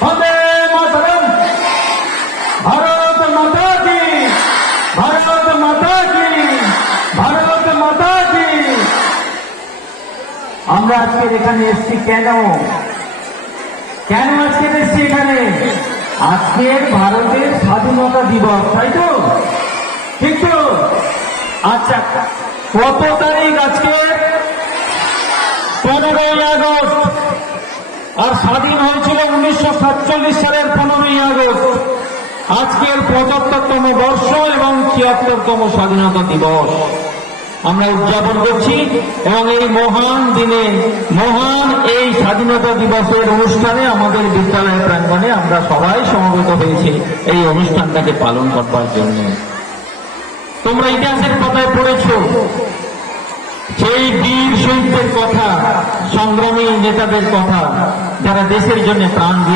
বন্দে মাতরম। ভারত মাতা কি, ভারত মাতা কি, ভারত মাতা কি। আমরা আজকে এখানে এসেছি কেন? কেন আজকে এসেছি এখানে? আজকের ভারতের স্বাধীনতা দিবস, তাই তো? ঠিক তো? আচ্ছা, কত তারিখ আজকে? 15ই আগস্ট। আর স্বাধীন হয়েছিল 1947 সালের 15ই আগস্ট। আজকের 75তম বর্ষ এবং 76তম স্বাধীনতা দিবস আমরা উদযাপন করছি। এবং এই মহান দিনে, মহান এই স্বাধীনতা দিবসের অনুষ্ঠানে আমাদের বিদ্যালয় প্রাঙ্গণে আমরা সবাই সমবেত হয়েছি এই অনুষ্ঠানটাকে পালন করবার জন্য। তোমরা ইতিহাসের পাতায় পড়েছ সেই বীর শহীদদের কথা, সংগ্রামী নেতাদের কথা, যারা দেশের জন্য প্রাণ দিয়ে